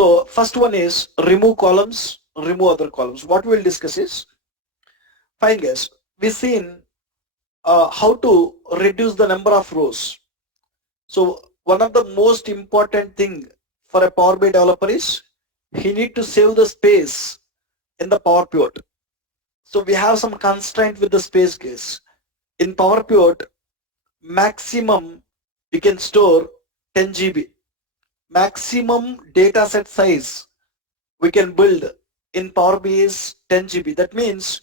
So first one is remove columns, remove other columns. What we'll discuss is, fine guys, we've seen how to reduce the number of rows. So one of the most important thing for a Power BI developer is he need to save the space in the Power Pivot. So we have some constraint with the space case. In Power Pivot, maximum you can store 10 GB. Maximum data set size we can build in Power BI is 10 GB. That means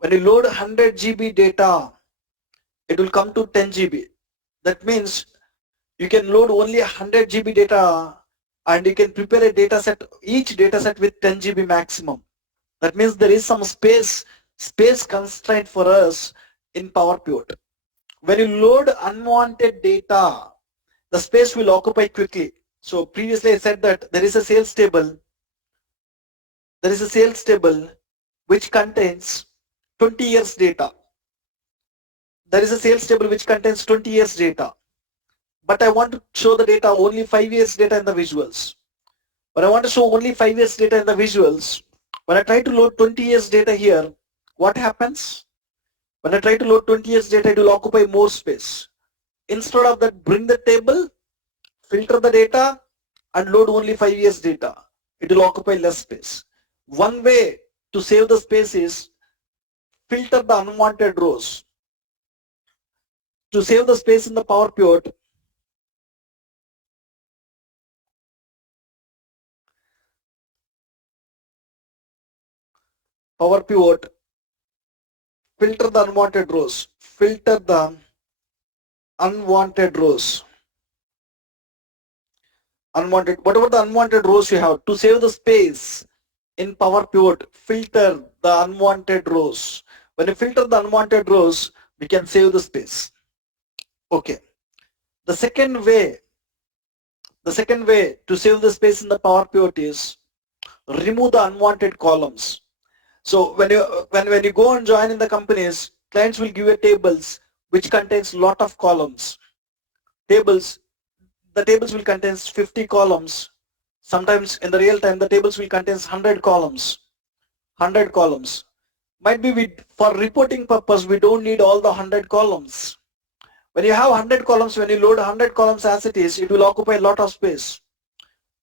when you load 100 GB data, it will come to 10 GB. That means you can load only 100 GB data and you can prepare a data set, each data set with 10 GB maximum. That means there is some space constraint for us in Power Pivot. When you load unwanted data, the space will occupy quickly. So previously I said that there is a sales table. There is a sales table which contains 20 years data. There is a sales table which contains 20 years data. But I want to show the data only 5 years data in the visuals. When I want to show only 5 years data in the visuals, when I try to load 20 years data here, what happens? When I try to load 20 years data, it will occupy more space. Instead of that, bring the table, filter the data, and load only 5 years data. It will occupy less space. One way to save the space is filter the unwanted rows. To save the space in the Power Pivot, filter the unwanted rows. Filter the unwanted rows. Whatever the unwanted rows you have, to save the space in Power Pivot, filter the unwanted rows. When you filter the unwanted rows, we can save the space. Okay. The second way to save the space in the Power Pivot is remove the unwanted columns. So when you go and join in the companies, clients will give you tables which contains lot of columns. The tables will contain 50 columns. Sometimes in the real time, the tables will contain 100 columns. 100 columns. Might be for reporting purpose, we don't need all the 100 columns. When you have 100 columns, when you load 100 columns as it is, it will occupy a lot of space.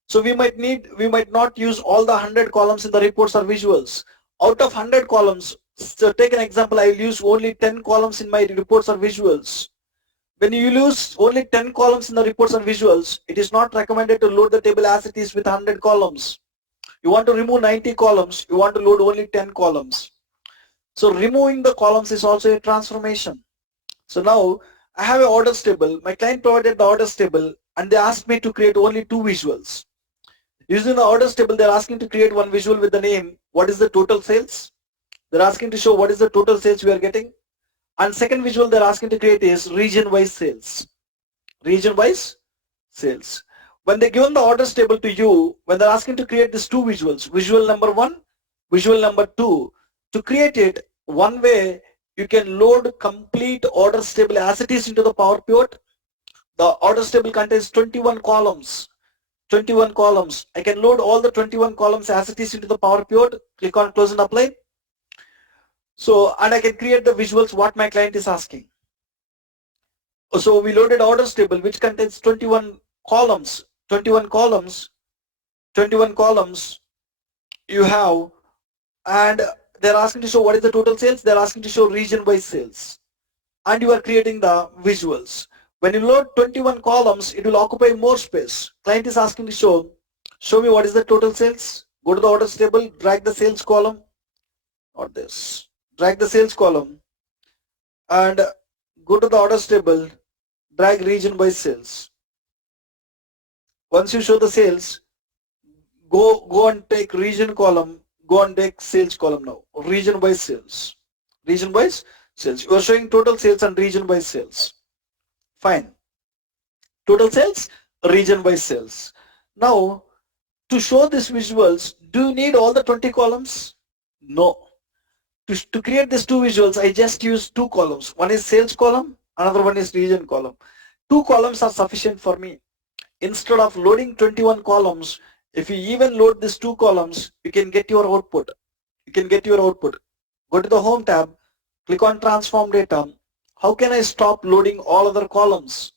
So we might not use all the 100 columns in the reports or visuals. Out of 100 columns, so take an example, I will use only 10 columns in my reports or visuals. When you use only 10 columns in the reports and visuals, it is not recommended to load the table as it is with 100 columns. You want to remove 90 columns, you want to load only 10 columns. So removing the columns is also a transformation. So now I have an orders table. My client provided the orders table and they asked me to create only 2 visuals. Using the orders table, they're asking to create one visual with the name, what is the total sales? They're asking to show what is the total sales we are getting. And second visual they're asking to create is region-wise sales. Region-wise sales. When they given the orders table to you, when they're asking to create these 2 visuals, visual number 1, visual number 2, to create it, one way you can load complete orders table as it is into the Power Pivot. The orders table contains 21 columns. 21 columns. I can load all the 21 columns as it is into the Power Pivot. Click on close and apply. So, and I can create the visuals what my client is asking. So we loaded orders table which contains 21 columns. 21 columns you have, and they're asking to show what is the total sales. They're asking to show region-wise sales, and you are creating the visuals. When you load 21 columns, it will occupy more space. Client is asking to show me what is the total sales. Go to the orders table, drag the sales column, or this. Drag the sales column and go to the orders table, drag region by sales. Once you show the sales, go and take region column, go and take sales column now. Region by sales. Region by sales. You are showing total sales and region by sales. Fine. Total sales, region by sales. Now, to show these visuals, do you need all the 20 columns? No. To create these 2 visuals, I just use 2 columns. One is sales column, another one is region column. 2 columns are sufficient for me. Instead of loading 21 columns, If you even load these two columns, you can get your output. You can get your output. Go to the home tab, click on transform data. How can I stop loading all other columns?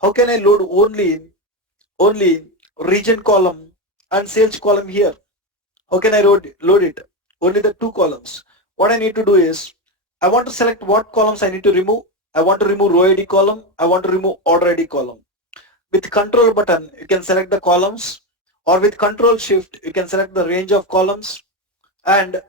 How can I load only region column and sales column here? How can I load it? Only the two columns. What I need to do is, I want to select what columns I need to remove. I want to remove row ID column. I want to remove order ID column. With control button, you can select the columns, or with control shift, you can select the range of columns. And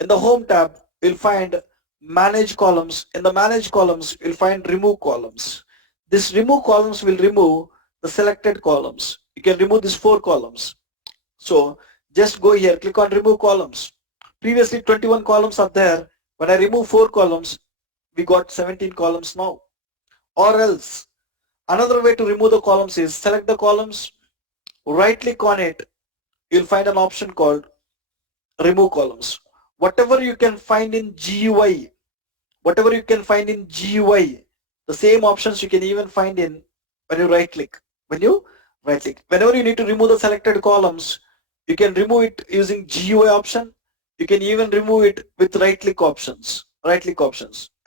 in the home tab, you'll find manage columns. In the manage columns, you'll find remove columns. This remove columns will remove the selected columns. You can remove these 4 columns. So just go here, click on remove columns. Previously 21 columns are there. When I remove 4 columns, we got 17 columns now. Or else, another way to remove the columns is select the columns, right click on it, you'll find an option called remove columns. Whatever you can find in GUI, the same options you can even find in when you right click. Whenever you need to remove the selected columns, you can remove it using GUI option. You can even remove it with right click options. I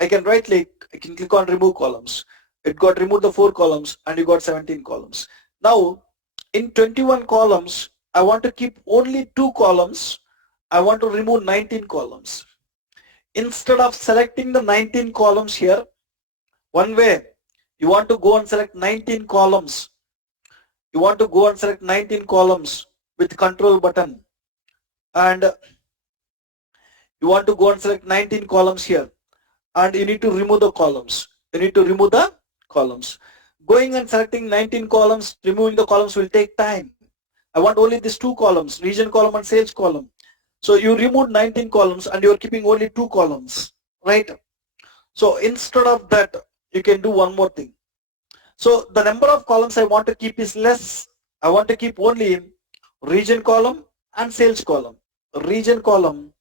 can right click, I can click on remove columns. It got removed the 4 columns and you got 17 columns. Now in 21 columns, I want to keep only 2 columns. I want to remove 19 columns. Instead of selecting the 19 columns here, one way, you want to go and select 19 columns. With control button, and you want to go and select 19 columns here, and you need to remove the columns. Going and selecting 19 columns, removing the columns will take time. I want only these 2 columns, region column and sales column. So you removed 19 columns and you are keeping only 2 columns, right? So instead of that, you can do one more thing. So the number of columns I want to keep is less. I want to keep only region column and sales column. Region column,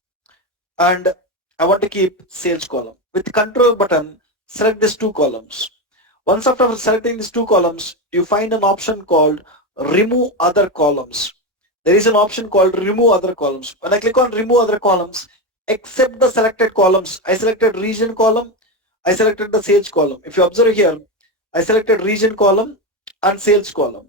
and I want to keep sales column. With control button, select these 2 columns. Once after selecting these 2 columns, you find an option called remove other columns. There is an option called remove other columns. When I click on remove other columns, except the selected columns, I selected region column, I selected the sales column. If you observe here, I selected region column and sales column.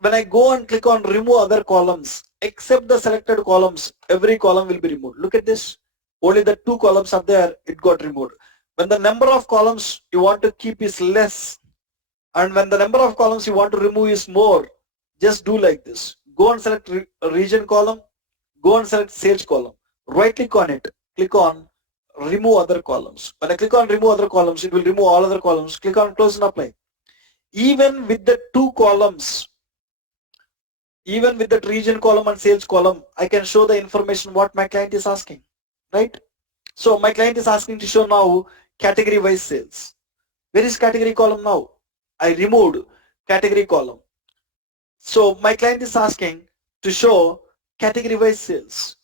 When I go and click on remove other columns, except the selected columns, every column will be removed. Look at this. Only the 2 columns are there, it got removed. When the number of columns you want to keep is less, and when the number of columns you want to remove is more, just do like this. Go and select region column, go and select sales column. Right click on it, click on remove other columns. When I click on remove other columns, it will remove all other columns. Click on close and apply. Even with the 2 columns, even with that region column and sales column, I can show the information what my client is asking, right? So my client is asking to show now category wise sales. Where is category column now? I removed category column. So my client is asking to show category wise sales.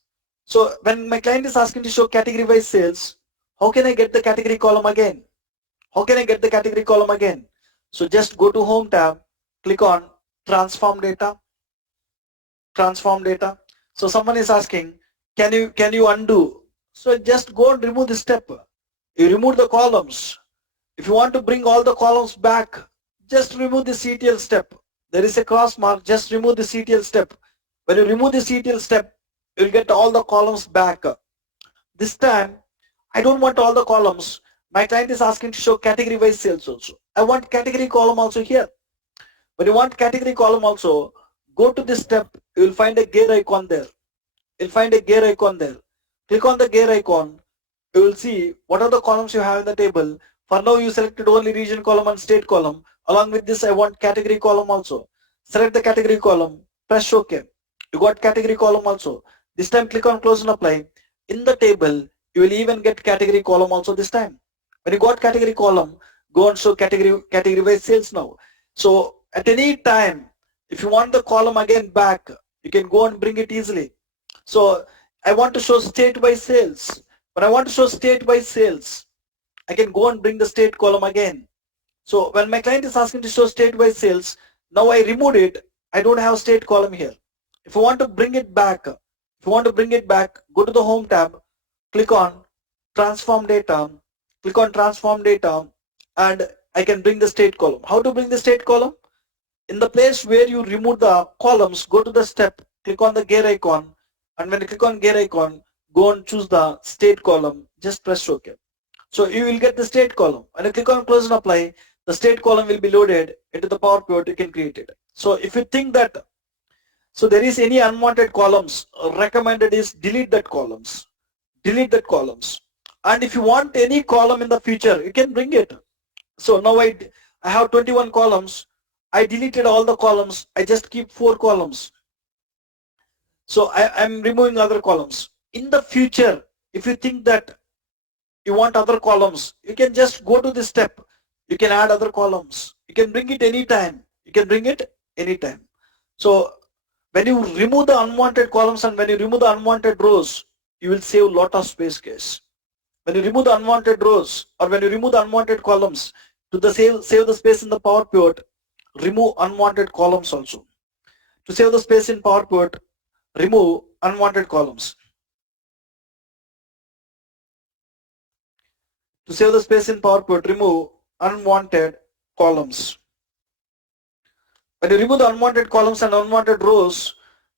So when my client is asking to show category wise sales, how can I get the category column again? So just go to home tab, click on transform data. So someone is asking, can you undo? So just go and remove this step. You remove the columns. If you want to bring all the columns back, just remove the CTL step. There is a cross mark, just remove the CTL step. When you remove the CTL step, you'll get all the columns back. This time, I don't want all the columns. My client is asking to show category wise sales also. I want category column also here. When you want category column also, go to this step, you will find a gear icon there. Click on the gear icon, you will see what are the columns you have in the table. For now you selected only region column and state column. Along with this I want category column also. Select the category column, press OK. You got category column also. This time click on close and apply. In the table you will even get category column also this time. When you got category column, go and show category wise sales now. So at any time, if you want the column again back, you can go and bring it easily. So I want to show state wise sales. When I want to show state wise sales, I can go and bring the state column again. So when my client is asking to show state wise sales, now I removed it. I don't have state column here. If you want to bring it back, go to the home tab, click on transform data, and I can bring the state column. How to bring the state column? In the place where you remove the columns, go to the step, click on the gear icon, and when you click on gear icon, go and choose the state column, just press OK. So you will get the state column. When you click on close and apply, the state column will be loaded into the Power Pivot. You can create it. So if you think that, so there is any unwanted columns, recommended is delete that columns. And if you want any column in the future, you can bring it. So now I have 21 columns. I deleted all the columns. I just keep 4 columns. So I'm removing other columns. In the future, if you think that you want other columns, you can just go to this step. You can add other columns. You can bring it anytime. So when you remove the unwanted columns and when you remove the unwanted rows, you will save a lot of space, guys. When you remove the unwanted rows or when you remove the unwanted columns, to save the space in the Power Pivot, remove unwanted columns also. To save the space in Power Pivot, remove unwanted columns. To save the space in Power Pivot, remove unwanted columns. When you remove the unwanted columns and unwanted rows,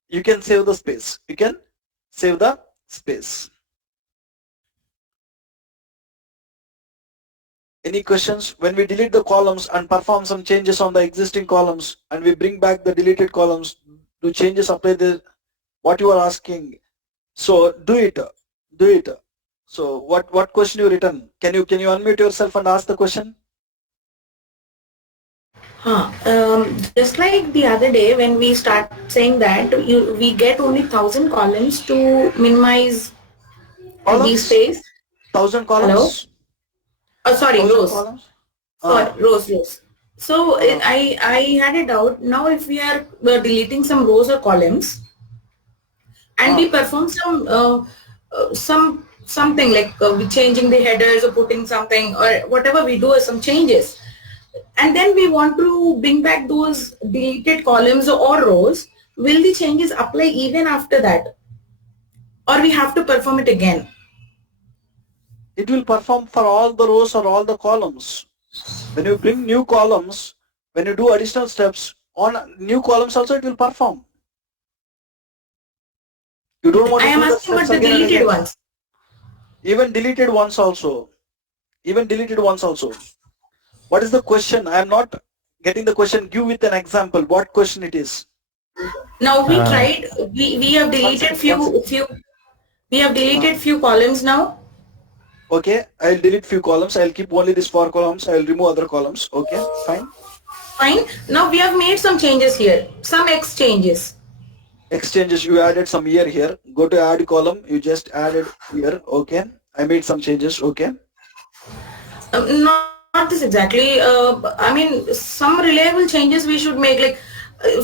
you can save the space. Any questions? When we delete the columns and perform some changes on the existing columns and we bring back the deleted columns, do changes apply there? What you are asking? So do it. So what question you written? Can you unmute yourself and ask the question? Just like the other day when we start saying that we get only 1,000 columns to minimize the Columns? space. 1,000 Hello? columns? Oh, sorry, 1,000 rows. columns? Sorry, rows. So Uh, I had a doubt. Now if we are deleting some rows or columns and we perform something like changing the headers or putting something or whatever we do, some changes, and then we want to bring back those deleted columns or rows, will the changes apply even after that, or we have to perform it again? it will perform for all the rows or all the columns. When you bring new columns, when you do additional steps on new columns also, it will perform. You don't want I to am do the asking steps about the again and deleted again. ones. Even deleted ones also. What is the question? I am not getting the question. Give with an example. What question it is? Now we tried, we have One deleted second. few we have Uh, deleted few columns now. okay, I'll delete few columns. I'll keep only these 4 columns. I'll remove other columns. Okay, fine. Fine. Now we have made some changes here, some X changes. Exchanges, you added some here. Go to add column. You just added here. Okay, I made some changes. Okay. Not this exactly. I mean, some reliable changes we should make. Like,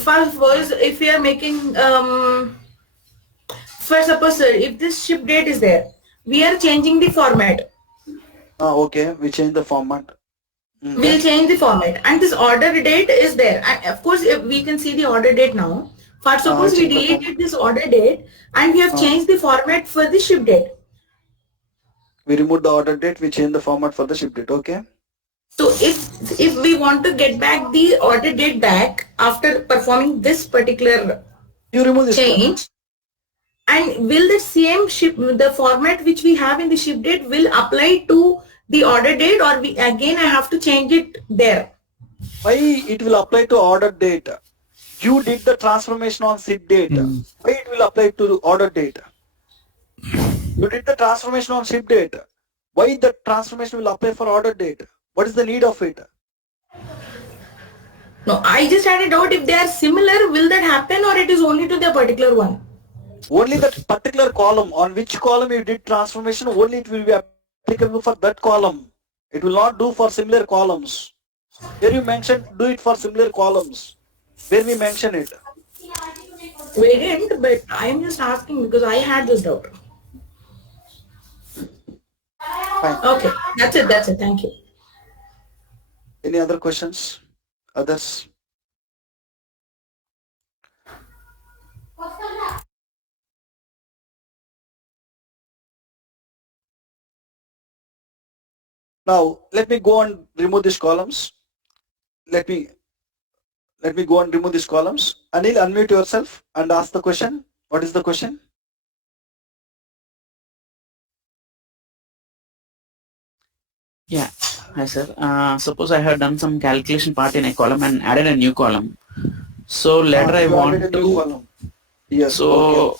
first, if we are making, for suppose, if this ship date is there, we are changing the format. Okay, we change the format. We'll Then change the format, and this order date is there. And of course, if we can see the order date now. For we suppose we change the format. deleted this order date, and we have changed the format for the ship date. We remove the order date. We change the format for the ship date. Okay. So if we want to get back the order date back after performing this particular You remove this step. change, and will the same ship, the format which we have in the ship date will apply to the order date, or we again I have to change it there? Why it will apply to order date? You did the transformation on ship date. Why it will apply to order date? You did the transformation on ship date. Why the transformation will apply for order date? What is the need of it? No, I just had a doubt if they are similar, will that happen, or it is only to the particular one? Only that particular column, on which column you did transformation, only it will be applicable for that column. It will not do for similar columns. Where you mentioned do it for similar columns. Where we mention it. We didn't, but I am just asking because I had this doubt. Fine. Okay, that's it. Thank you. Any other questions? Others? Now let me go and remove these columns. Let me go and remove these columns. Anil, unmute yourself and ask the question. What is the question? Yeah, hi sir. Suppose I have done some calculation part in a column and added a new column. So later I You added a want new to, column. Yes, okay.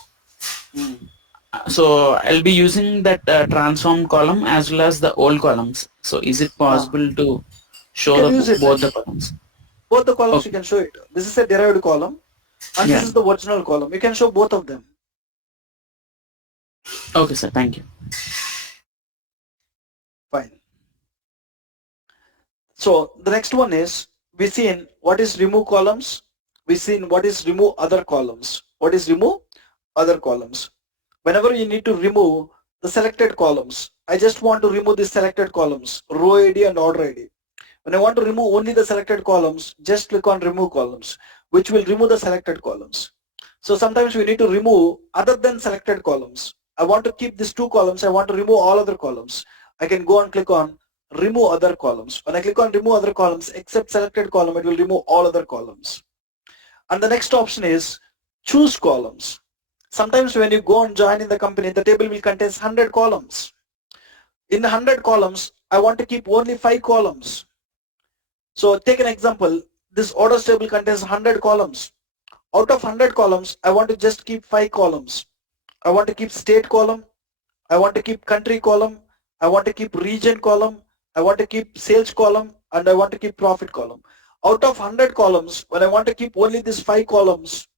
so I'll be using that transformed column as well as the old columns. So is it possible to You show can the use it. both the columns? Both the columns you Okay. can show it. This is a derived column and this Yeah. is the original column. You can show both of them. Okay, sir. Thank you. Fine. So the next one is, we seen what is remove columns. We seen what is remove other columns. What is remove other columns? Whenever you need to remove the selected columns, I just want to remove the selected columns, row ID and order ID. When I want to remove only the selected columns, just click on remove columns, which will remove the selected columns. So sometimes we need to remove other than selected columns. I want to keep these two columns. I want to remove all other columns. I can go and click on remove other columns. When I click on remove other columns, except selected column, it will remove all other columns. And the next option is choose columns. Sometimes when you go and join in the company, the table will contain 100 columns. In 100 columns, I want to keep only 5 columns. So take an example, this orders table contains 100 columns. Out of 100 columns, I want to just keep 5 columns. I want to keep state column, I want to keep country column, I want to keep region column, I want to keep sales column, and I want to keep profit column. Out of 100 columns, when I want to keep only these 5 columns,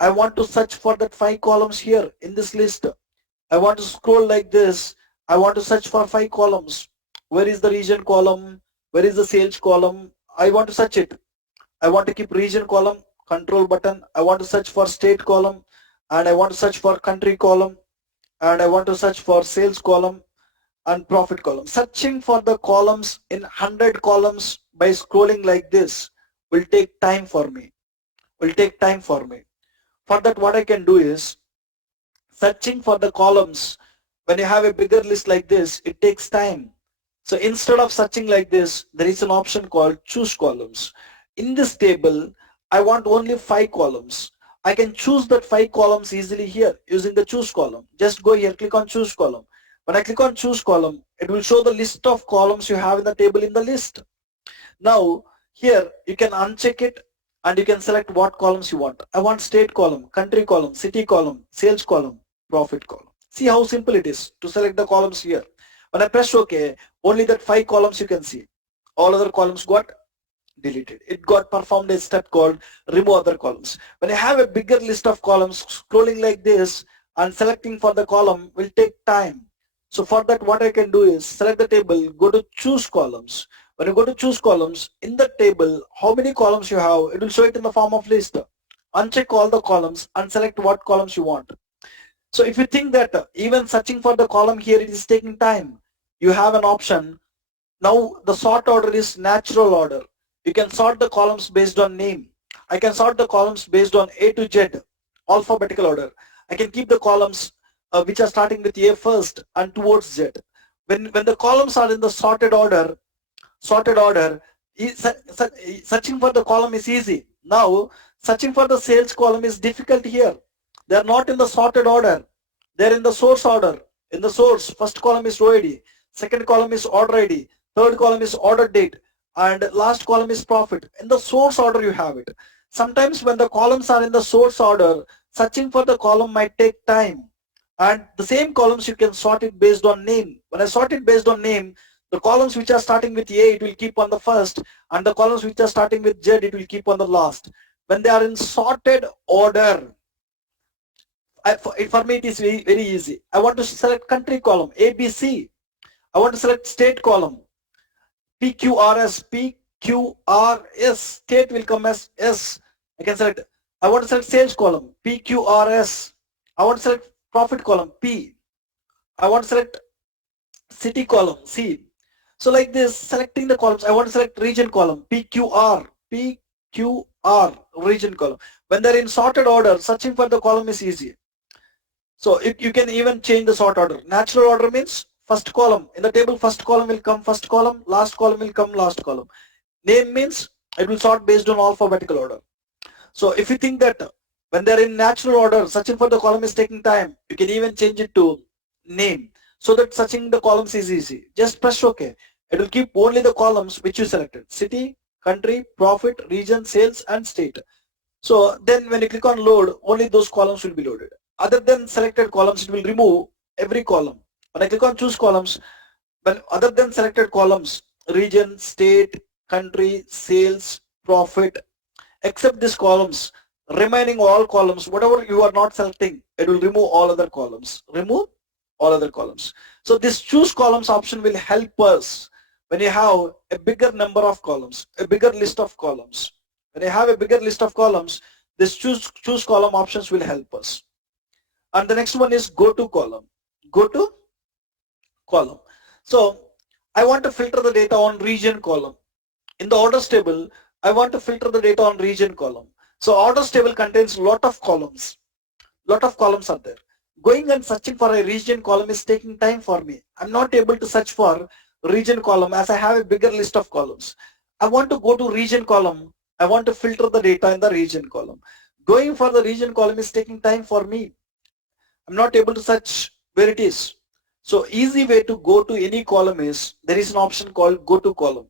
I want to search for that 5 columns here in this list. I want to scroll like this. I want to search for 5 columns. Where is the region column? Where is the sales column? I want to search it. I want to keep region column, control button. I want to search for state column, and I want to search for country column, and I want to search for sales column and profit column. Searching for the columns in 100 columns by scrolling like this will take time for me. For that, what I can do is searching for the columns. When you have a bigger list like this, it takes time. So instead of searching like this, there is an option called choose columns. In this table, I want only 5 columns. I can choose that 5 columns easily here using the choose column. Just go here, click on choose column. When I click on choose column, it will show the list of columns you have in the table in the list. Now here you can uncheck it and you can select what columns you want. I want state column, country column, city column, sales column, profit column. See how simple it is to select the columns here. When I press OK, only that 5 columns you can see. All other columns got deleted. It got performed a step called remove other columns. When I have a bigger list of columns, scrolling like this and selecting for the column will take time. So for that, what I can do is select the table, go to choose columns. When you go to choose columns, in the table, how many columns you have, it will show it in the form of list. Uncheck all the columns and select what columns you want. So if you think that even searching for the column here, it is taking time, you have an option. Now the sort order is natural order. You can sort the columns based on name. I can sort the columns based on A to Z, alphabetical order. I can keep the columns which are starting with A first and towards Z. When the columns are in the sorted order, searching for the column is easy. Now searching for the sales column is difficult here. They are not in the sorted order. They are in the source order. In the source, first column is row ID, second column is order ID, third column is order date, and last column is profit. In the source order you have it. Sometimes when the columns are in the source order, searching for the column might take time. And the same columns you can sort it based on name. When I sort it based on name, the columns which are starting with A, it will keep on the first, and the columns which are starting with Z, it will keep on the last. When they are in sorted order, for me it is very, very easy. I want to select country column, A, B, C. I want to select state column, PQRS, PQRS, state will come as S. I can select, I want to select sales column, PQRS. I want to select profit column, P. I want to select city column, C. So like this, selecting the columns, I want to select region column, PQR, PQR, region column. When they're in sorted order, searching for the column is easy. So you can even change the sort order. Natural order means first column. In the table, first column will come first column, last column will come last column. Name means it will sort based on alphabetical order. So if you think that when they're in natural order, searching for the column is taking time, you can even change it to name, so that searching the columns is easy. Just press OK. It will keep only the columns which you selected: city, country, profit, region, sales, and state. So then when you click on load, only those columns will be loaded. Other than selected columns, it will remove every column. When I click on choose columns, when other than selected columns, region, state, country, sales, profit, except these columns, remaining all columns, whatever you are not selecting, it will remove all other columns. Remove all other columns. So this choose columns option will help us when you have a bigger number of columns, a bigger list of columns. When you have a bigger list of columns, this choose column options will help us. And the next one is go to column. Go to column. So I want to filter the data on region column. In the orders table, I want to filter the data on region column. So orders table contains lot of columns. Lot of columns are there. Going and searching for a region column is taking time for me. I'm not able to search for region column as I have a bigger list of columns. I want to go to region column. I want to filter the data in the region column. Going for the region column is taking time for me. I'm not able to search where it is. So easy way to go to any column is, there is an option called go to column.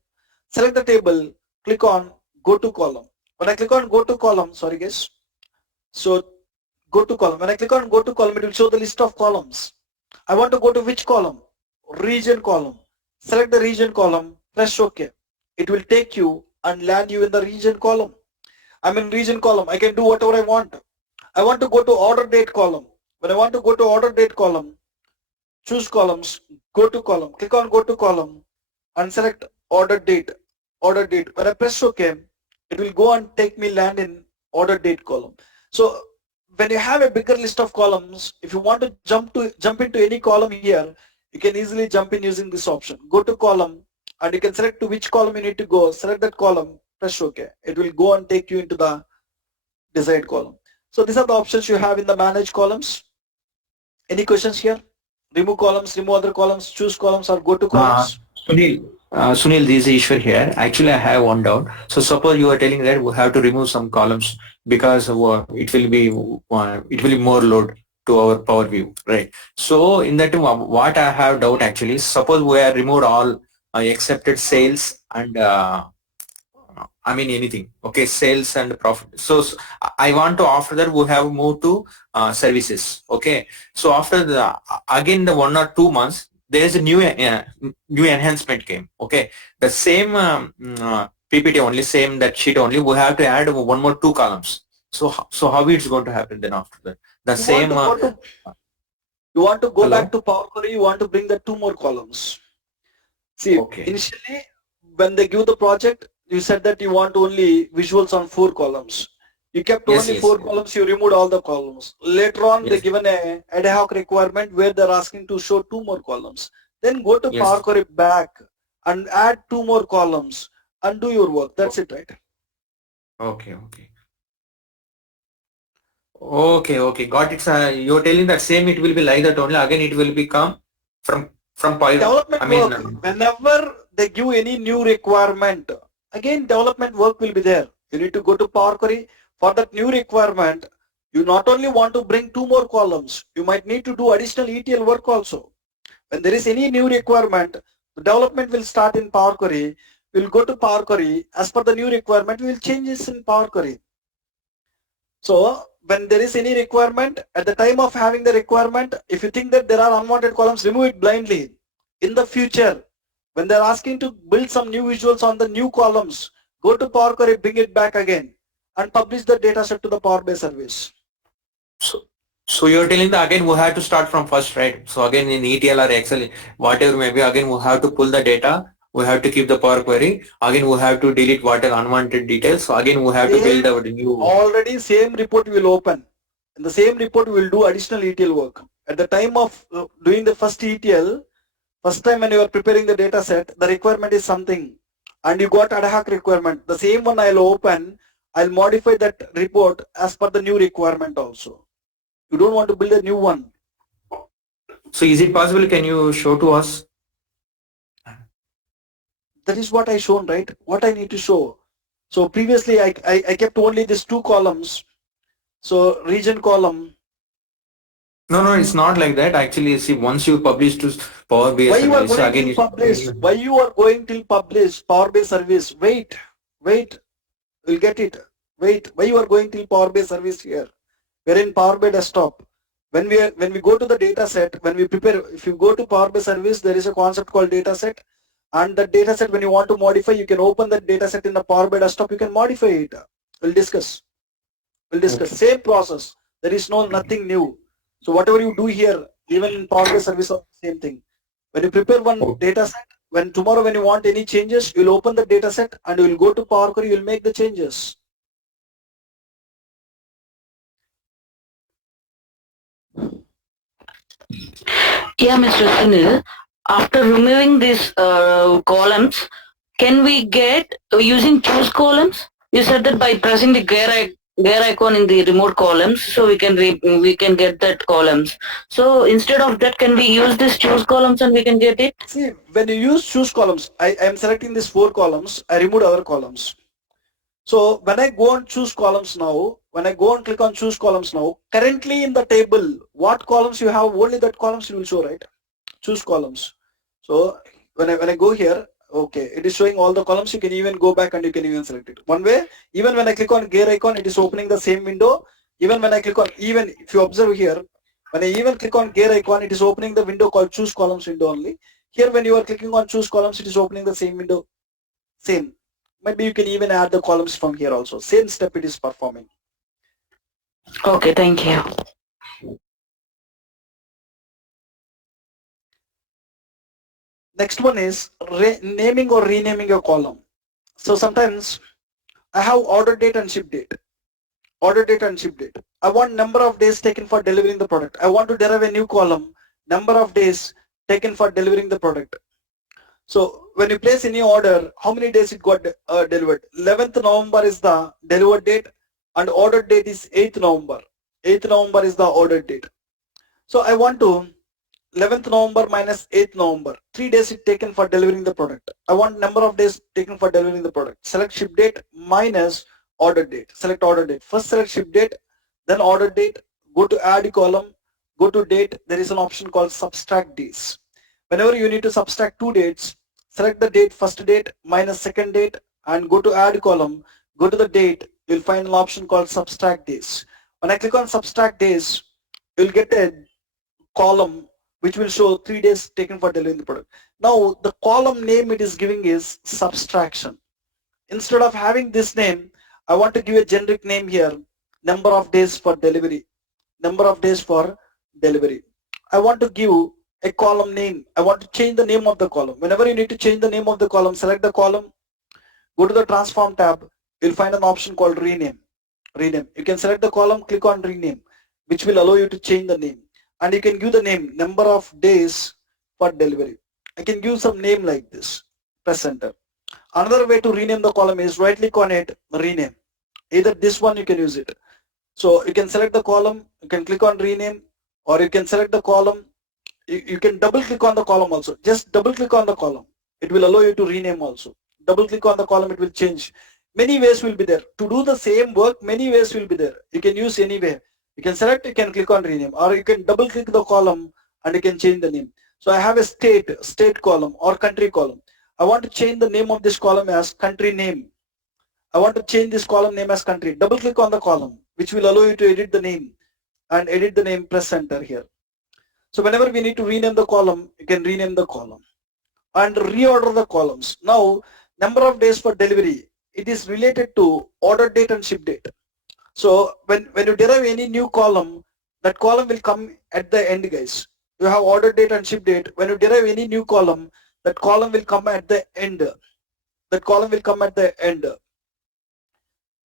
Select the table, click on go to column. When I click on go to column, sorry guys. So go to column. When I click on go to column, it will show the list of columns. I want to go to which column? Region column. Select the region column, press OK. It will take you and land you in the region column. I'm in region column. I can do whatever I want. I want to go to order date column. When I want to go to order date column, choose columns, go to column, click on go to column and select order date. Order date. When I press OK, it will go and take me land in order date column. So when you have a bigger list of columns, if you want to jump into any column here, you can easily jump in using this option. Go to column and you can select to which column you need to go. Select that column, press OK. It will go and take you into the desired column. So these are the options you have in the manage columns. Any questions here? Remove columns, remove other columns, choose columns, or go to columns. Sunil, this is Ishwar here. Actually, I have one doubt. So suppose you are telling that we have to remove some columns because it will be more load to our Power View, right? So in that, what I have doubt actually, suppose we have removed all accepted sales and I mean anything, okay, sales and profit. So I want to, after that we have moved to services, okay. So after again the 1 or 2 months, there is a new enhancement came, okay. The same PPT only, same that sheet only, we have to add 1 more 2 columns. So how it's going to happen then after that? The same. You want to go hello? back to Power Query, you want to bring the 2 more columns. See, okay. Initially when they give the project, you said that you want only visuals on 4 columns. You kept only 4 columns, you removed all the columns. Later on, they given a ad hoc requirement where they're asking to show 2 more columns. Then go to Power Query back and add 2 more columns and do your work. That's it, right? Okay. Got it. You're telling that same it will be like that only. Again, it will become from Python. Development work. Whenever they give any new requirement, again development work will be there. You need to go to Power Query for that new requirement. You not only want to bring 2 more columns, you might need to do additional ETL work also. When there is any new requirement, the development will start in Power Query. We'll go to Power Query. As per the new requirement, we will change this in Power Query. So when there is any requirement, at the time of having the requirement, if you think that there are unwanted columns, remove it blindly. In the future, when they're asking to build some new visuals on the new columns, go to Power Query, bring it back again, and publish the data set to the Power BI service. So you're telling that again we have to start from first, right? So again in ETL or Excel, whatever maybe, again we have to pull the data, we have to keep the Power Query, again we have to delete whatever unwanted details, so again we have to build our new. Already same report will open. In the same report we will do additional ETL work. At the time of doing the first ETL, first time when you are preparing the data set, the requirement is something and you got ad hoc requirement. The same one I'll open, I'll modify that report as per the new requirement also. You don't want to build a new one. So is it possible? Can you show to us? That is what I shown, right? What I need to show. So previously I kept only these two columns. So region column. No, no, it's not like that. Actually, see, once you publish to Power BI Why you are service, going again, till publish? Why you are going till publish Power BI service? Wait, we'll get it. Wait, why you are going till Power BI service here? We're in Power BI desktop. When we go to the data set, when we prepare, if you go to Power BI service, there is a concept called data set, and the data set, when you want to modify, you can open the data set in the Power BI desktop. You can modify it. We'll discuss. Okay. Same process. There is nothing new. So whatever you do here, even in Power BI service, same thing. When you prepare one data set, when tomorrow when you want any changes, you'll open the data set and you'll go to Power Query, you'll make the changes. Yeah, Mr. Sunil, after removing these columns, can we get using choose columns? You said that by pressing the gear icon in the remote columns, so we can get that columns. So instead of that, can we use this choose columns and we can get it? See, when you use choose columns, I am selecting these 4 columns. I removed other columns. So when I go on choose columns now, when I go and click on choose columns now, currently in the table, what columns you have, only that columns will show, right? Choose columns. So when I go here, okay, it is showing all the columns. You can even go back and you can even select it. One way, even when I click on gear icon, it is opening the same window. Even when I click on, even if you observe here, when I even click on gear icon, it is opening the window called choose columns window only. Here when you are clicking on choose columns, it is opening the same window, same. Maybe you can even add the columns from here also. Same step it is performing. Okay, thank you. Next one is naming or renaming a column. So sometimes I have order date and ship date. Order date and ship date. I want number of days taken for delivering the product. I want to derive a new column, number of days taken for delivering the product. So when you place any order, how many days it got delivered? 11th November is the delivered date and order date is 8th November. 8th November is the order date. So I want to 11th November minus 8th November. 3 days it taken for delivering the product. I want number of days taken for delivering the product. Select ship date minus order date. Select order date. First select ship date, then order date. Go to add column. Go to date. There is an option called subtract days. Whenever you need to subtract 2 dates, select the date, first date minus second date, and go to add column. Go to the date. You'll find an option called subtract days. When I click on subtract days, you'll get a column which will show 3 days taken for delivering the product. Now the column name it is giving is subtraction. Instead of having this name, I want to give a generic name here, number of days for delivery. Number of days for delivery. I want to give a column name. I want to change the name of the column. Whenever you need to change the name of the column, select the column, go to the transform tab, you'll find an option called rename. Rename. You can select the column, click on rename, which will allow you to change the name. And you can give the name, number of days for delivery. I can give some name like this, press enter. Another way to rename the column is right click on it, rename. Either this one you can use it. So you can select the column, you can click on rename, or you can select the column, you can double click on the column also. Just double click on the column. It will allow you to rename also. Double click on the column, it will change. Many ways will be there. To do the same work, many ways will be there. You can use any way. You can select, you can click on rename, or you can double click the column and you can change the name. So I have a state column or country column. I want to change the name of this column as country name. I want to change this column name as country. Double click on the column, which will allow you to edit the name, and edit the name, press enter here. So whenever we need to rename the column, you can rename the column and reorder the columns. Now, number of days for delivery, it is related to order date and ship date. So when you derive any new column, that column will come at the end, guys. You have order date and ship date. When you derive any new column, that column will come at the end. That column will come at the end.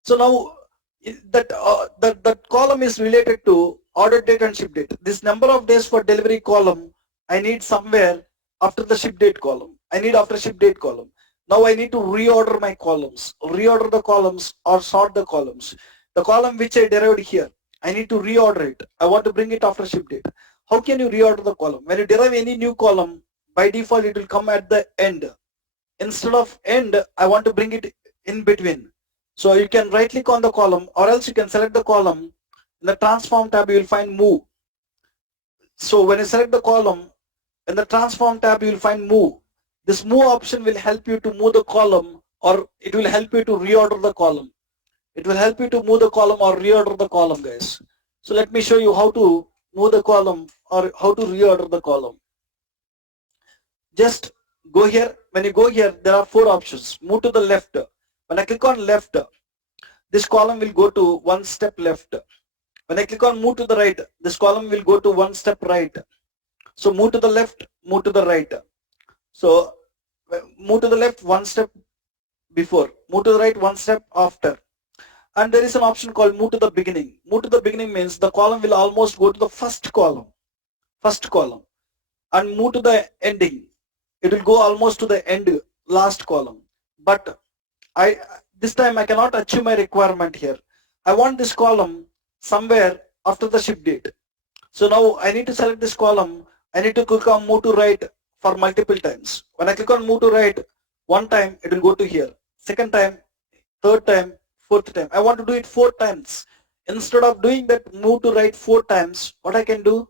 So now that column is related to order date and ship date. This number of days for delivery column, I need somewhere after the ship date column. I need after ship date column. Now I need to reorder my columns. Reorder the columns or sort the columns. The column which I derived here, I need to reorder it. I want to bring it after ship date. How can you reorder the column? When you derive any new column, by default it will come at the end. Instead of end, I want to bring it in between. So you can right click on the column, or else you can select the column. In the transform tab you will find move. So when you select the column, in the transform tab you will find move. This move option will help you to move the column, or it will help you to reorder the column. It will help you to move the column or reorder the column, guys. So let me show you how to move the column or how to reorder the column. Just go here. When you go here, there are 4 options. Move to the left. When I click on left, this column will go to 1 step left. When I click on move to the right, this column will go to 1 step right. So move to the left, move to the right. So move to the left 1 step before, move to the right 1 step after. And there is an option called move to the beginning. Move to the beginning means the column will almost go to the first column, and move to the ending. It will go almost to the end, last column. But this time I cannot achieve my requirement here. I want this column somewhere after the ship date. So now I need to select this column. I need to click on move to right for multiple times. When I click on move to right, 1 time it will go to here. 2nd time, 3rd time, 4th time. I want to do it 4 times. Instead of doing that move to right 4 times, what I can do,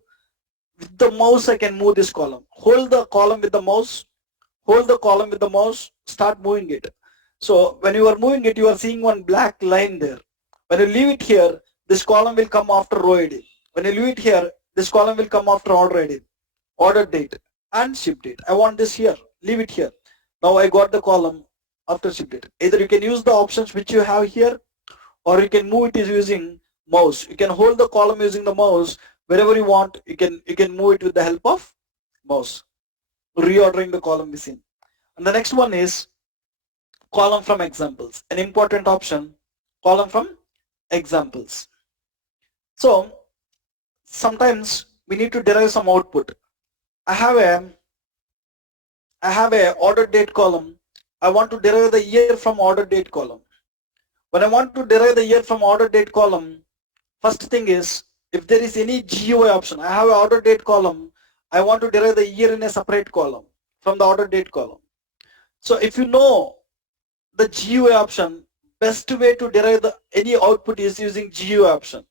with the mouse I can move this column. Hold the column with the mouse, start moving it. So when you are moving it, you are seeing one black line there. When you leave it here, this column will come after row ID. When you leave it here, this column will come after order ID, order date and ship date. I want this here, leave it here. Now I got the column after ship date. Either you can use the options which you have here, or you can move it using mouse. You can hold the column using the mouse. Wherever you want, you can move it with the help of mouse, reordering the column within. And the next one is column from examples. An important option, column from examples. So sometimes we need to derive some output. I have a order date column. I want to derive the year from order date column. When I want to derive the year from order date column, first thing is, if there is any GUI option, I have an order date column, I want to derive the year in a separate column from the order date column. So if you know the GUI option, best way to derive any output is using GUI option.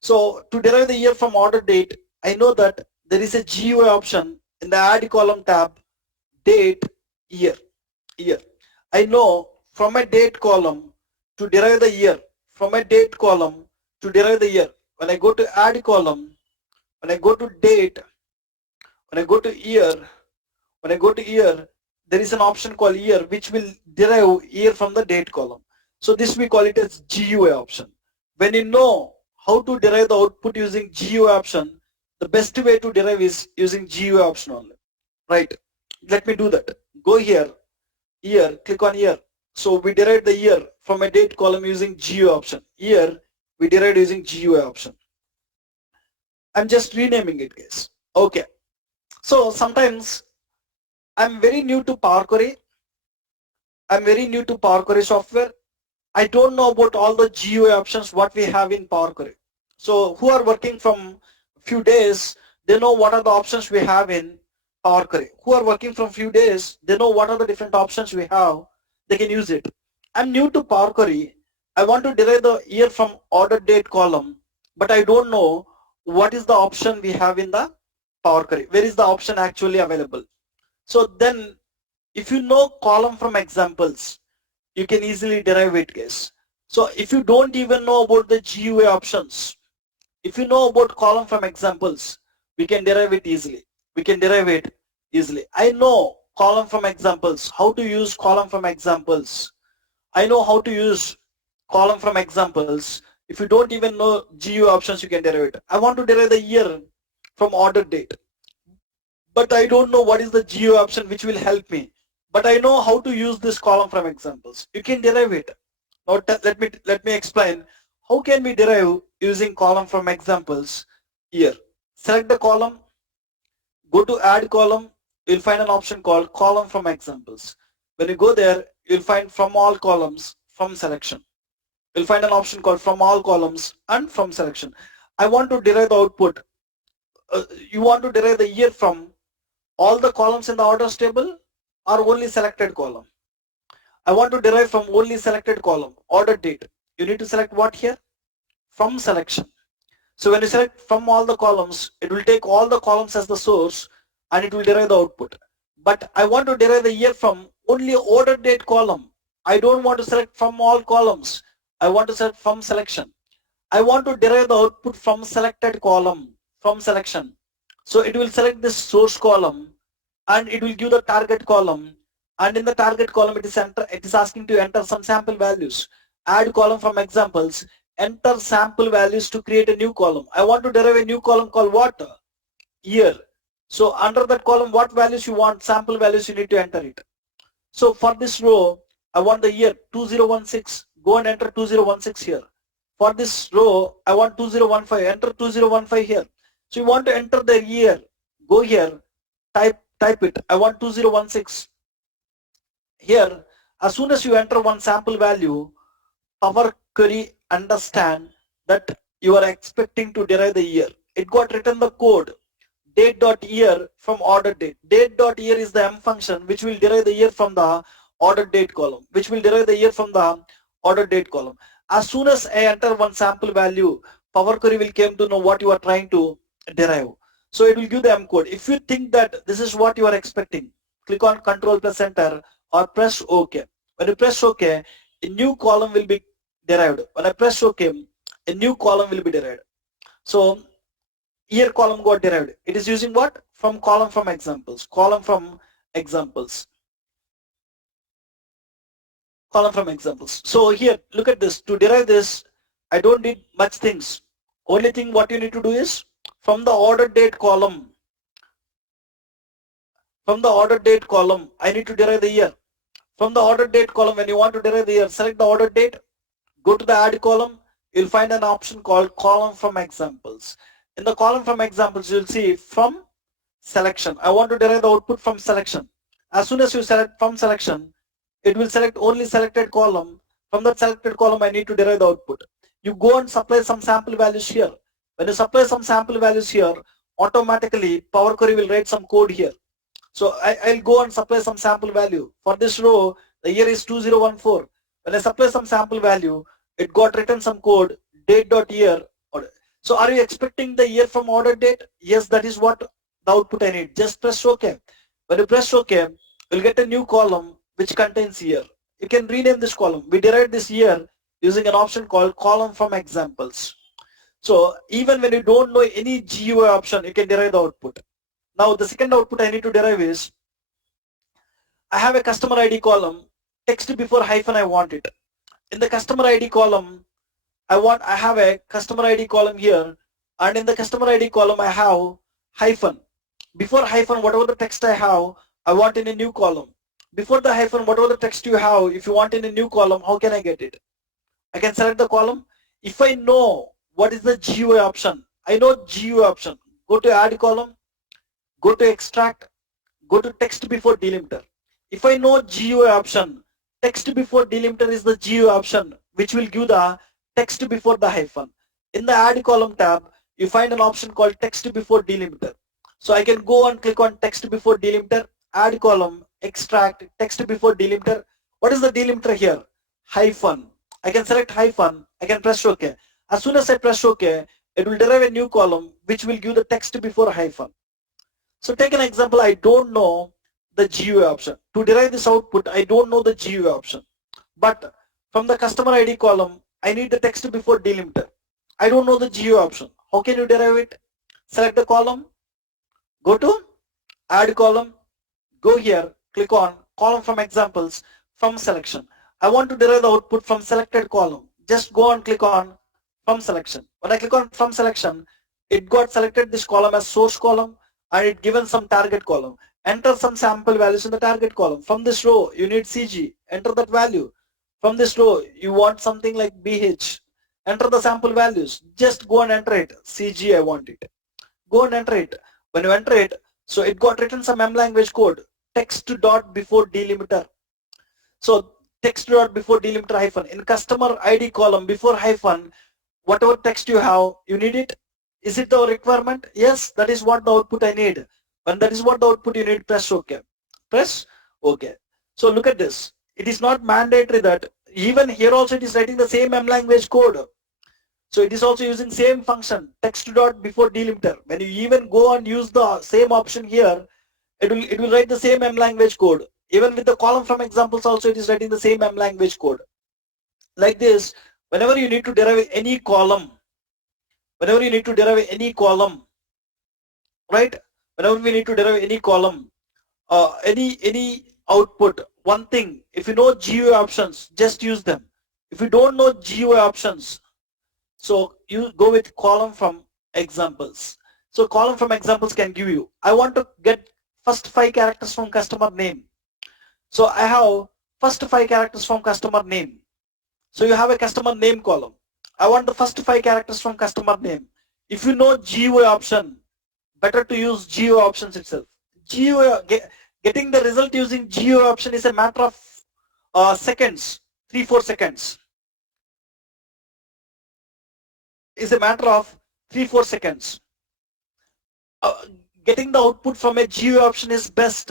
So to derive the year from order date, I know that there is a GUI option in the add column tab, date, year. I know from a date column to derive the year, from a date column to derive the year. When I go to add column, when I go to date, when I go to year, there is an option called year which will derive year from the date column. So this we call it as GUI option. When you know how to derive the output using GUI option, the best way to derive is using GUI option only. Right? Let me do that. Go here, year, click on year. So we derived the year from a date column using GUI option. Year we derived using GUI option. I'm just renaming it, guys. Okay. So sometimes I'm very new to Power Query. Software. I don't know about all the GUI options what we have in Power Query. So who are working from few days, they know what are the options we have in Power Query. Who are working from few days, they know what are the different options we have. They can use it. I'm new to Power Query. I want to derive the year from order date column, but I don't know what is the option we have in the Power Query. Where is the option actually available? So then, if you know column from examples, you can easily derive it, guys. So if you don't even know about the GUI options, if you know about column from examples, we can derive it easily. I know column from examples, how to use column from examples. I know how to use column from examples. If you don't even know GUI options, you can derive it. I want to derive the year from order date, but I don't know what is the GUI option which will help me. But I know how to use this column from examples. You can derive it. Now let me explain. How can we derive using column from examples? Here, select the column, go to add column, you'll find an option called column from examples. When you go there, you'll find from all columns, from selection. You'll find an option called from all columns and from selection. I want to derive the output you want to derive the year from all the columns in the orders table or only selected column? I want to derive from only selected column, order date. You need to select what here? From selection. So when you select from all the columns, it will take all the columns as the source and it will derive the output. But I want to derive the year from only order date column. I don't want to select from all columns. I want to select from selection. I want to derive the output from selected column, from selection. So it will select this source column and it will give the target column, and in the target column it is asking to enter some sample values. Add column from examples, enter sample values to create a new column. I want to derive a new column called what? Year. So under that column, what values you want? Sample values, you need to enter it. So for this row, I want the year 2016. Go and enter 2016 here. For this row, I want 2015. Enter 2015 here. So you want to enter the year. Go here. Type it. I want 2016. Here, as soon as you enter one sample value, Power Query understand that you are expecting to derive the year. It got written the code date.year from order date. Date.year is the M function which will derive the year from the order date column, which will derive the year from the order date column. As soon as I enter one sample value, Power Query will come to know what you are trying to derive. So it will give the M code. If you think that this is what you are expecting, click on Control plus Enter or press OK. When you press OK, a new column will be derived. When I press OK, a new column will be derived. So year column got derived. It is using what? From column from examples. Column from examples. Column from examples. So here, look at this. To derive this, I don't need much things. Only thing what you need to do is from the order date column. From the order date column, I need to derive the year. From the order date column, when you want to derive the year, select the order date, go to the add column, you'll find an option called column from examples. In the column from examples, you'll see from selection. I want to derive the output from selection. As soon as you select from selection, it will select only selected column. From that selected column, I need to derive the output. You go and supply some sample values here. When you supply some sample values here, automatically Power Query will write some code here. So I'll go and supply some sample value. For this row, the year is 2014. When I supply some sample value, it got written some code, date.year. So are you expecting the year from order date? Yes, that is what the output I need. Just press OK. When you press OK, you'll get a new column which contains year. You can rename this column. We derived this year using an option called column from examples. So even when you don't know any GUI option, you can derive the output. Now the second output I need to derive is, I have a customer ID column, text before hyphen I want it. In the customer ID column, I have a customer ID column here, and in the customer ID column I have hyphen. Before hyphen, whatever the text I have, I want in a new column. Before the hyphen, whatever the text you have, if you want in a new column, how can I get it? I can select the column. If I know what is the GUI option, I know GUI option. Go to add column, go to extract, go to text before delimiter. If I know GUI option, text before delimiter is the GUI option which will give the text before the hyphen. In the add column tab, you find an option called text before delimiter. So I can go and click on text before delimiter, add column, extract, text before delimiter. What is the delimiter here? Hyphen. I can select hyphen, I can press OK. As soon as I press OK, it will derive a new column which will give the text before hyphen. So take an example, I don't know the GUI option. To derive this output, I don't know the GUI option. But from the customer ID column, I need the text before delimiter. I don't know the GUI option. How can you derive it? Select the column, go to add column, go here, click on column from examples, from selection. I want to derive the output from selected column. Just go and click on from selection. When I click on from selection, it got selected this column as source column, and it given some target column. Enter some sample values in the target column. From this row, you need CG. Enter that value. From this row, you want something like BH. Enter the sample values. Just go and enter it. CG, I want it. Go and enter it. When you enter it, so it got written some M language code. Text dot before delimiter. So text dot before delimiter hyphen. In customer ID column before hyphen, whatever text you have, you need it. Is it the requirement? Yes, that is what the output I need. When that is what the output you need, press OK. Press OK. So look at this. It is not mandatory that even here also it is writing the same M language code. So it is also using same function, text dot before delimiter. When you even go and use the same option here, it will write the same M language code. Even with the column from examples also it is writing the same M language code. Like this, whenever you need to derive any column, right? Whenever we need to derive any column, any output, one thing, if you know GUI options, just use them. If you don't know GUI options, so you go with column from examples. So column from examples can give you, I want to get first 5 characters from customer name. So I have first 5 characters from customer name. So you have a customer name column. I want the first 5 characters from customer name. If you know GUI option, better to use GUI options itself. Getting the result using GUI option is a matter of seconds, 3-4 seconds. Is a matter of 3-4 seconds. Getting the output from a GUI option is best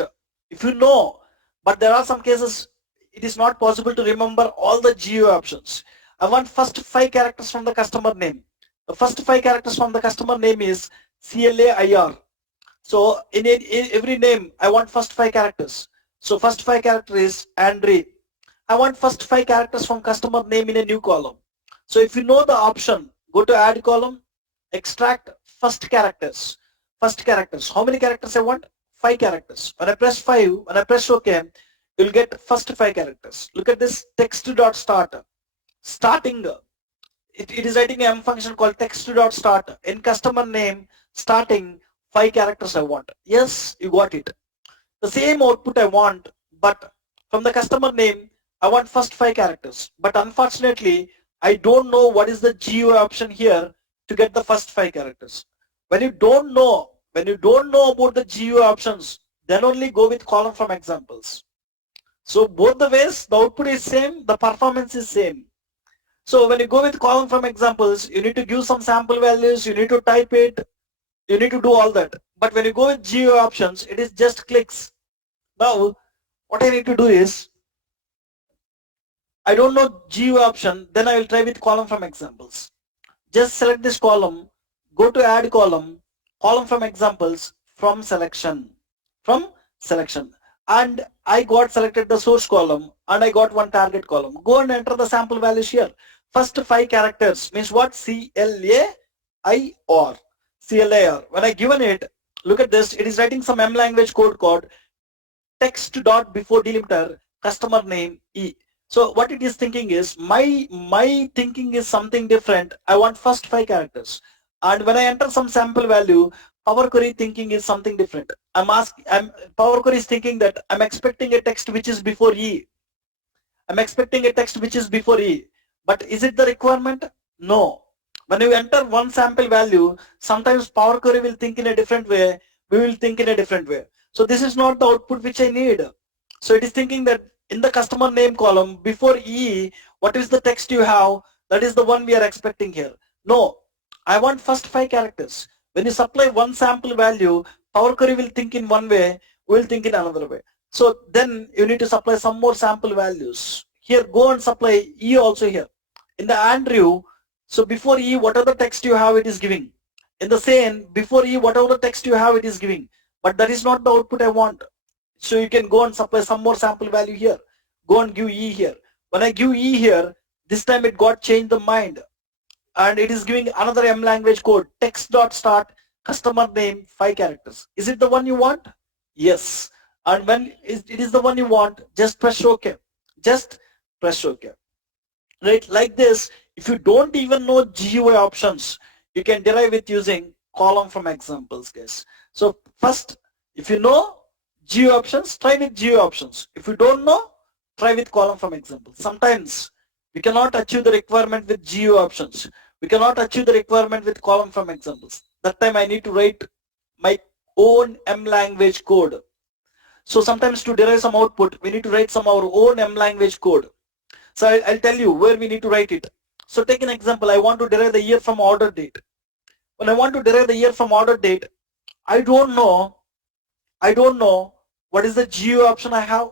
if you know, but there are some cases it is not possible to remember all the GUI options. I want first 5 characters from the customer name. The first 5 characters from the customer name is CLAIR. So in every name I want first 5 characters. So first 5 characters is Andre. I want first 5 characters from customer name in a new column. So if you know the option, go to add column, extract first characters. How many characters I want? 5 characters. When I press 5, when I press OK, you'll get first 5 characters. Look at this text.start. Starting, it is writing an M function called text.start. In customer name, starting 5 characters I want. Yes, you got it. The same output I want, but from the customer name, I want first 5 characters. But unfortunately, I don't know what is the GUI option here to get the first 5 characters. When you don't know about the GUI options, then only go with column from examples. So both the ways, the output is same, the performance is same. So when you go with column from examples, you need to give some sample values, you need to type it, you need to do all that. But when you go with GUI options, it is just clicks. Now, what I need to do is, I don't know GUI option, then I will try with column from examples. Just select this column, go to add column, column from examples, from selection. And I got selected the source column and I got one target column. Go and enter the sample values here. First 5 characters means what? CLAIR. When I given it, look at this, it is writing some M language code called text dot before delimiter customer name E. So what it is thinking is, my thinking is something different. I want first 5 characters. And when I enter some sample value, Power Query thinking is something different. Power Query is thinking that I'm expecting a text which is before E. But is it the requirement? No. When you enter one sample value, sometimes Power Query will think in a different way, we will think in a different way. So this is not the output which I need. So it is thinking that in the customer name column, before E, what is the text you have? That is the one we are expecting here. No, I want first 5 characters. When you supply one sample value, Power Query will think in one way, we will think in another way. So then you need to supply some more sample values. Here, go and supply E also here. In the Andrew, so before E, whatever text you have, it is giving. In the same, before E, whatever the text you have, it is giving. But that is not the output I want. So you can go and supply some more sample value here. Go and give E here. When I give E here, this time it got changed the mind. And it is giving another M language code, text.start, customer name, 5 characters. Is it the one you want? Yes. And when it is the one you want, just press OK. Just press OK. Right? Like this, if you don't even know GUI options, you can derive it using column from examples, guys. So first, if you know GUI options, try with GUI options. If you don't know, try with column from examples. Sometimes we cannot achieve the requirement with GUI options. We cannot achieve the requirement with column from examples. That time I need to write my own M language code. So sometimes to derive some output, we need to write some our own M language code. So I'll tell you where we need to write it. So take an example. I want to derive the year from order date. When I want to derive the year from order date, I don't know what is the GUI option I have.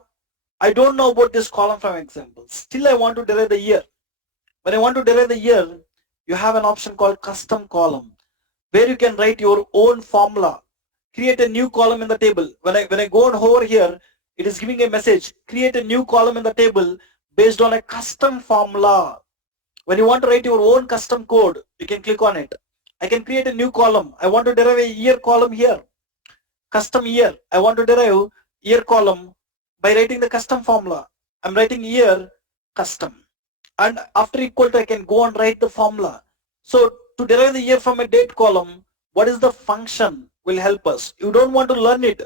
I don't know about this column from example. Still I want to derive the year. When I want to derive the year, you have an option called custom column, where you can write your own formula. Create a new column in the table. When I go on over here, it is giving a message, create a new column in the table based on a custom formula. When you want to write your own custom code, you can click on it. I can create a new column. I want to derive a year column here. Custom year. I want to derive year column by writing the custom formula. I'm writing year custom. And after equal to, I can go and write the formula. So to derive the year from a date column, what is the function will help us? You don't want to learn it.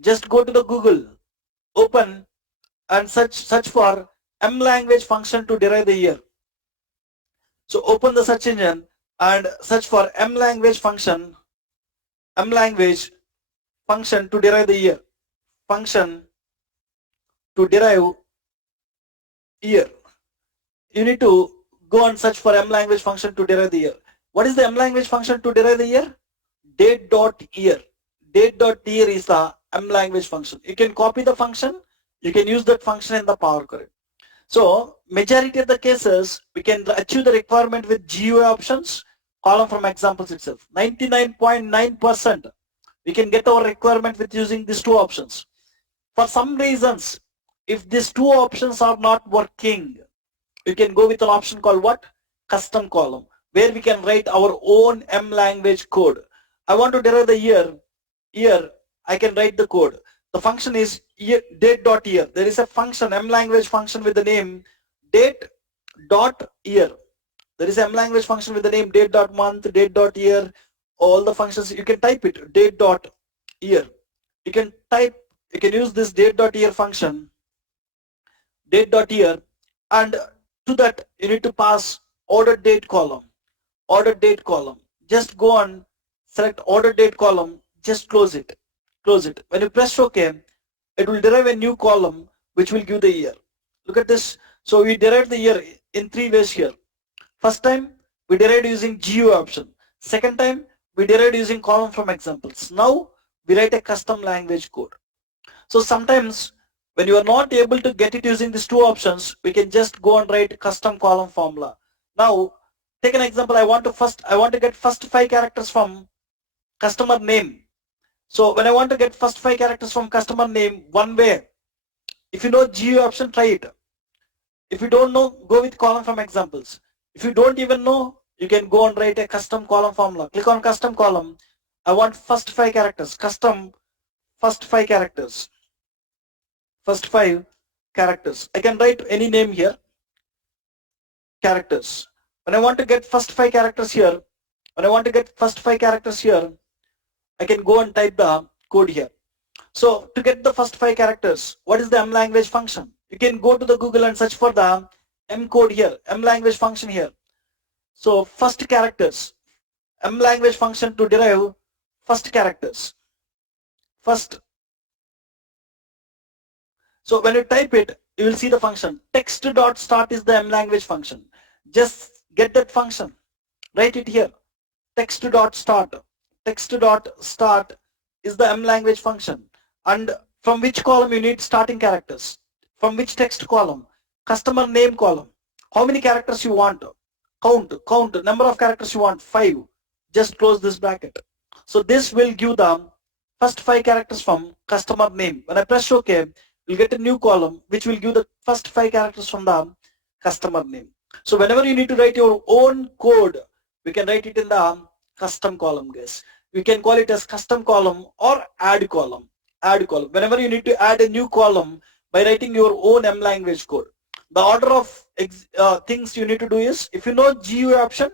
Just go to the Google, open and search for M language function to derive the year. So open the search engine and search for M language function to derive the year. Function to derive year. You need to go and search for M language function to derive the year. What is the M language function to derive the year? Date.year. Date.year is the M language function. You can copy the function. You can use that function in the Power Query. So majority of the cases, we can achieve the requirement with GUI options, column from examples itself. 99.9%, we can get our requirement with using these two options. For some reasons, if these two options are not working, you can go with an option called what? Custom column, where we can write our own M language code. I want to derive the year, I can write the code. The function is date.year. There is a function, M language function with the name date.year. There is M language function with the name date.month, date.year, all the functions. You can type it, date.year. You can use this date.year function, date.year, and to that you need to pass order date column. Order date column. Just go and select order date column, just close it. When you press OK, it will derive a new column which will give the year. Look at this. So we derived the year in 3 ways here. First time we derived using GUI option. Second time we derived using column from examples. Now we write a custom language code. So sometimes when you are not able to get it using these two options, we can just go and write custom column formula. Now take an example. I want to get first 5 characters from customer name. So when I want to get first 5 characters from customer name, one way, if you know GUI option, try it. If you don't know, go with column from examples. If you don't even know, you can go and write a custom column formula. Click on custom column. I want first 5 characters, custom first 5 characters. First 5 characters. I can write any name here. Characters. When I want to get first 5 characters here, I can go and type the code here. So to get the first 5 characters, what is the M language function? You can go to the Google and search for the M code here, M language function here. So first characters, M language function to derive first characters. First. So when you type it, you will see the function. Text.start is the M language function. Just get that function. Write it here. Text.start. Text.start is the M language function. And from which column you need starting characters? From which text column? Customer name column. How many characters you want? Count. Number of characters you want? 5. Just close this bracket. So this will give the first 5 characters from customer name. When I press OK, you'll get a new column which will give the first 5 characters from the customer name. So whenever you need to write your own code, we can write it in the custom column, guys. We can call it as custom column or add column. Whenever you need to add a new column by writing your own M language code. The order of things you need to do is, if you know GUI option,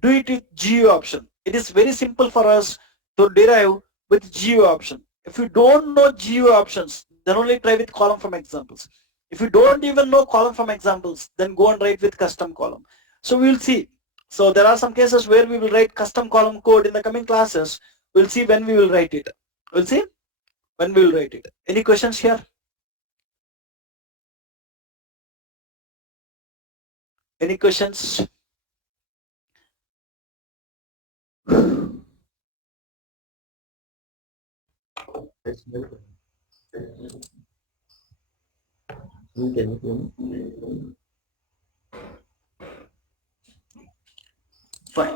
do it with GUI option. It is very simple for us to derive with GUI option. If you don't know GUI options, then only try with column from examples. If you don't even know column from examples, then go and write with custom column. So we will see. So there are some cases where we will write custom column code in the coming classes. We'll see when we will write it. We'll see when we will write it. Any questions here? Any questions? Fine.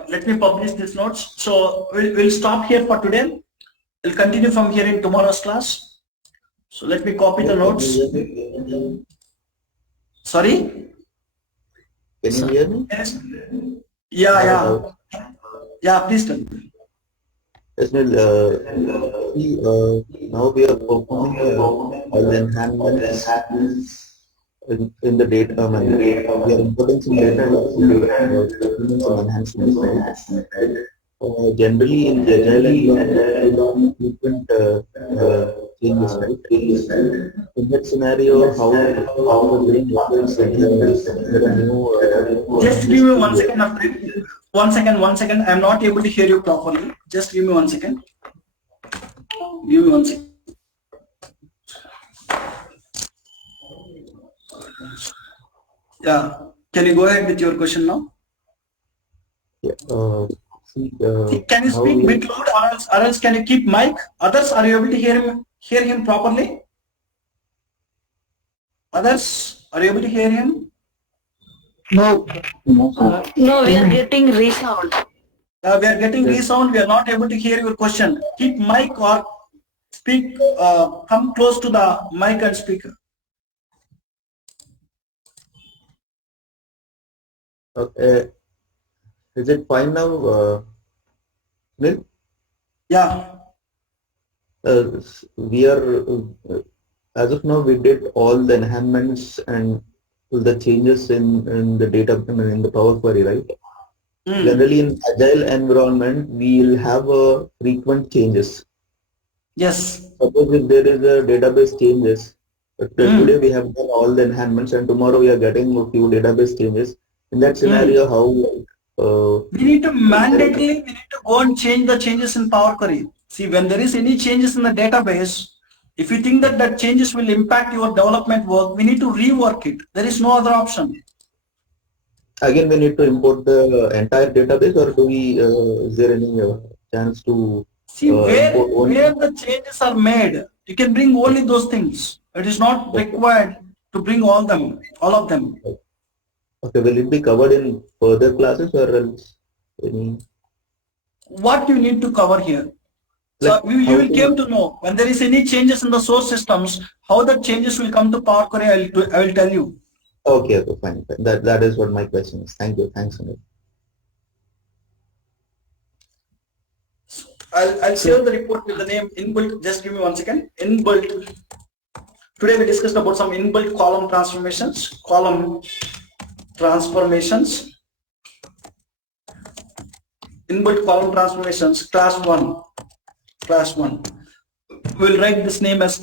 Let me publish these notes. So we'll stop here for today. We'll continue from here in tomorrow's class. So let me copy the notes. Sorry? Can you hear me? Yes. Yeah. Yeah, please tell me. Yes, now we are performing all the enhancements in the data. We are importing some data and some enhancements. Generally, in the agile environment, frequent changes, right? In that scenario, how doing Just give me 1 second. 1 second. I'm not able to hear you properly. Just give me 1 second. Give me 1 second. Yeah. Can you go ahead with your question now? Yeah. Can you speak a bit loud, or else can you keep mic? Others, are you able to hear him properly? Others, are you able to hear him? No, we are getting resound. We are getting resound. We are not able to hear your question. Keep mic or speak. Come close to the mic and speak. Okay. Is it fine now, Nil? Yeah. We are, as of now, we did all the enhancements and the changes in the data, in the Power Query, right? Generally, in agile environment, we will have frequent changes. Yes. Suppose if there is a database changes, today we have done all the enhancements, and tomorrow we are getting a few database changes. In that scenario, how we need to mandatorily go and change the changes in Power Query. See, when there is any changes in the database, if you think that changes will impact your development work, we need to rework it. There is no other option. Again, we need to import the entire database, or do we? Is there any chance to see where the changes are made? You can bring only those things. It is not required to bring all of them. Okay, will it be covered in further classes, or else any? What you need to cover here? So you will come to know when there is any changes in the source systems, how the changes will come to Power Query. I will tell you. Okay, fine. That is what my question is. Thank you. Thanks, Sunil. I'll share the report with the name inbuilt. Just give me 1 second. Inbuilt. Today we discussed about some inbuilt column transformations. Inbuilt column transformations. Class 1. We'll write this name as